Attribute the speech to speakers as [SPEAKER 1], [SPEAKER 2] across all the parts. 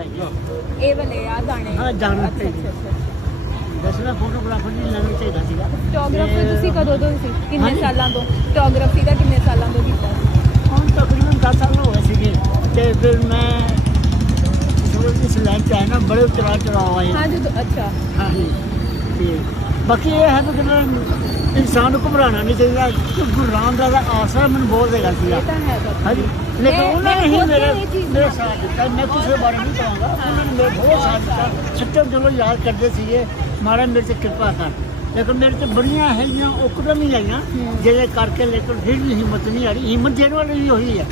[SPEAKER 1] ਇਹ ਵਾਲੇ ਆ ਦਾਣੇ।
[SPEAKER 2] ਹਾਂ, ਦਾਣੇ
[SPEAKER 1] ਅੱਛਾ
[SPEAKER 2] ਦਸਵੇਂ ਫੋਟੋਗ੍ਰਾਫਰ ਨਹੀਂ ਲੈਣਾ ਚਾਹੀਦਾ ਸੀਗਾ।
[SPEAKER 1] ਫੋਟੋਗ੍ਰਾਫੀ ਤੁਸੀਂ ਕਦੋਂ ਤੋਂ ਸੀ? ਕਿੰਨੇ
[SPEAKER 2] ਹਾਂਜੀ।
[SPEAKER 1] ਸਾਲਾਂ ਤੋਂ? ਫੋਟੋਗ੍ਰਾਫੀ ਦਾ ਕਿੰਨੇ ਸਾਲਾਂ ਤੋਂ ਕੀਤਾ?
[SPEAKER 2] ਹੁਣ ਤਕਰੀਬਨ 10 ਸਾਲ ਹੋ ਗਏ ਸੀਗੇ। ਤੇ ਫਿਰ ਮੈਂ ਥੋੜੇ ਇਸ ਲਾਈਨ ਚ ਆਇਆ ਨਾ ਬੜੇ ਉਤਰਾ ਚੜਾਅ ਆਏ।
[SPEAKER 1] ਹਾਂ ਜਦੋਂ ਅੱਛਾ।
[SPEAKER 2] ਹਾਂਜੀ। ਤੇ ਬਾਕੀ ਇਹ ਹੈ ਕਿ ਮੈਂ ਇਨਸਾਨ ਨੂੰ ਘਬਰਾਉਣਾ ਨਹੀਂ ਚਾਹੀਦਾ। ਕਿ ਗੁਰੂ ਰਾਮਦਾਸ ਦਾ ਆਸਰਾ ਮੈਨੂੰ ਬਹੁਤ ਸੀਗਾ।
[SPEAKER 1] ਤਾਂ ਹੈ ਬਾਬਾ
[SPEAKER 2] ਹਾਂਜੀ। ਲੇਕਿਨ ਉਹਨਾਂ ਨੇ ਹੀ ਮੇਰੇ ਮੇਰਾ ਸਾਥ ਦਿੱਤਾ। ਮੈਂ ਕਿਸੇ ਬਾਰੇ ਨਹੀਂ ਕਹਾਂਗਾ। ਉਹਨਾਂ ਨੇ ਮੇਰਾ ਬਹੁਤ ਸਾਥ ਦਿੱਤਾ। ਸੱਚੇ ਦਿਲੋਂ ਯਾਦ ਕਰਦੇ ਸੀਗੇ। ਮਾਰਾ ਮੇਰੇ ਤੇ ਕਿਰਪਾ ਕਰ। ਲੇਕਿਨ ਮੇਰੇ ਤੇ ਬੜੀਆਂ ਹੈਗੀਆਂ ਉਕਦਮ ਹੀ ਆਈਆਂ
[SPEAKER 1] ਹੂੰ।
[SPEAKER 2] ਜਿਹਦੇ ਕਰਕੇ ਲੇਕਿਨ ਫਿਰ ਵੀ ਹਿੰਮਤ ਨਹੀਂ ਆ ਰਹੀ ਹਿੰਮਤ ਦੇਣ ਵਾਲੀ ਵੀ ਉਹੀ ਹੈ।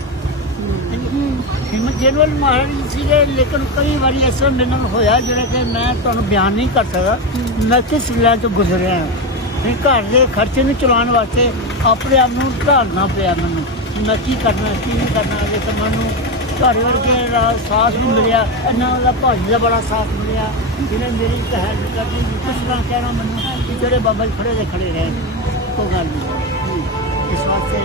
[SPEAKER 2] ਹਿੰਮਤ ਦੇਣ ਵਾਲੇ ਮਹਾਰਾਜ ਸੀਗੇ ਲੇਕਿਨ ਕਈ ਵਾਰੀ ਐਸਾ ਮੇਰੇ ਨਾਲ ਹੋਇਆ ਜਿਹੜਾ ਕਿ ਮੈਂ ਤੁਹਾਨੂੰ ਬਿਆਨ ਨਹੀਂ ਕਰ ਸਕਦਾ। ਮੈਂ ਕਿਸ ਲੈ ਤੋਂ ਗੁਜ਼ਰਿਆ ਹਾਂ? ਵੀ ਘਰ ਦੇ ਖਰਚੇ ਨੂੰ ਚਲਾਉਣ ਵਾਸਤੇ ਆਪਣੇ ਆਪ ਨੂੰ ਢਾਲਣਾ ਪਿਆ ਮੈਨੂੰ। ਮੈਂ ਕੀ ਕਰਨਾ ਕੀ ਨਹੀਂ ਕਰਨਾ ਲੇਕਿਨ ਮੈਨੂੰ ਤੁਹਾਡੇ ਵਰਗੇ ਸਾਥ ਵੀ ਮਿਲਿਆ ਇਹਨਾਂ ਦਾ ਭਾਜੀ ਦਾ ਬੜਾ ਸਾਥ ਮਿਲਿਆ ਜਿਹਨੇ ਮੇਰੀ ਹੈਲਪ ਕਰਦੀ ਕਿਸ ਤਰ੍ਹਾਂ ਕਹਿਣਾ ਮੈਨੂੰ ਕਿ ਜਿਹੜੇ ਬਾਬਾ ਜੀ ਖੜੇ ਦੇ ਖੜੇ ਰਹੇ ਕੋਈ ਗੱਲ ਨਹੀਂ। ਇਸ ਵਾਸਤੇ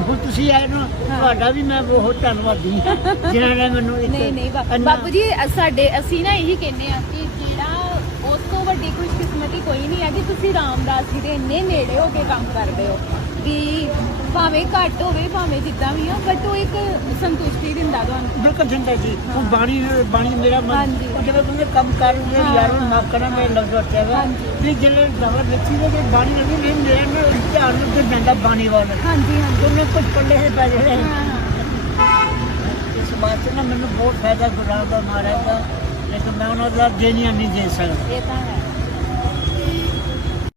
[SPEAKER 2] ਹੁਣ ਤੁਸੀਂ ਆਏ ਨਾ ਤੁਹਾਡਾ ਵੀ ਮੈਂ ਬਹੁਤ ਧੰਨਵਾਦੀ ਜਿਨ੍ਹਾਂ ਨੇ ਮੈਨੂੰ
[SPEAKER 1] ਨਹੀਂ ਨਹੀਂ ਬਾਪੂ ਜੀ ਸਾਡੇ ਅਸੀਂ ਨਾ ਇਹੀ ਕਹਿੰਦੇ ਆ ਕਿ ਜਿਹੜਾ ਉਸ ਤੋਂ ਵੱਡੀ ਖੁਸ਼ਕਿਸਮਤੀ ਤੁਸੀਂ ਰਾਮਦਾਸ ਜੀ ਦੇ ਇੰਨੇ ਨੇੜੇ ਹੋ ਕੇ ਕੰਮ ਕਰਦੇ ਹੋ ਵੀ ਭਾਵੇਂ ਘੱਟ ਹੋਵੇ ਭਾਵੇਂ ਜਿੱਦਾਂ ਵੀ ਆ ਬਟ ਉਹ ਇੱਕ ਸੰਤੁਸ਼ਟੀ ਦਿੰਦਾ ਤੁਹਾਨੂੰ।
[SPEAKER 2] ਬਿਲਕੁਲ ਜਿੰਦਾ ਜੀ। ਉਹ ਬਾਣੀ ਬਾਣੀ ਮੇਰਾ ਮਨ। ਉਹ ਜਦੋਂ ਬੰਦੇ ਕੰਮ ਕਰ ਰਹੇ
[SPEAKER 1] ਹਾਂ।
[SPEAKER 2] ਯਾਰ ਨੂੰ ਮਾਫ ਕਰਨਾ ਮੈਂ ਲਫ਼ਜ਼ ਵਰਤਿਆ ਵਾ। ਵੀ ਜਿਹੜੇ ਦਵਾ ਵਿੱਚ ਦੇ ਕਿ ਬਾਣੀ ਲੱਗੀ ਨਹੀਂ ਮੇਰੇ ਨਾਲ ਧਿਆਨ ਨੂੰ ਤੇ ਜਾਂਦਾ ਬਾਣੀ ਵੱਲ।
[SPEAKER 1] ਹਾਂਜੀ ਹਾਂਜੀ।
[SPEAKER 2] ਉਹਨੇ ਕੁਝ ਪੱਲੇ ਦੇ ਪੈ ਜਿਹੜੇ
[SPEAKER 1] ਹਾਂ ਹਾਂ।
[SPEAKER 2] ਇਸ ਮੈਨੂੰ ਬਹੁਤ ਫਾਇਦਾ ਗੁਰਾਂ ਦਾ ਮਹਾਰਾਜ ਦਾ। ਲੇਕਿਨ ਮੈਂ ਉਹਨਾਂ ਦਾ ਦੇਣੀਆਂ ਨਹੀਂ ਦੇ ਸਕਦਾ।
[SPEAKER 1] ਇਹ ਤਾਂ ਹੈ।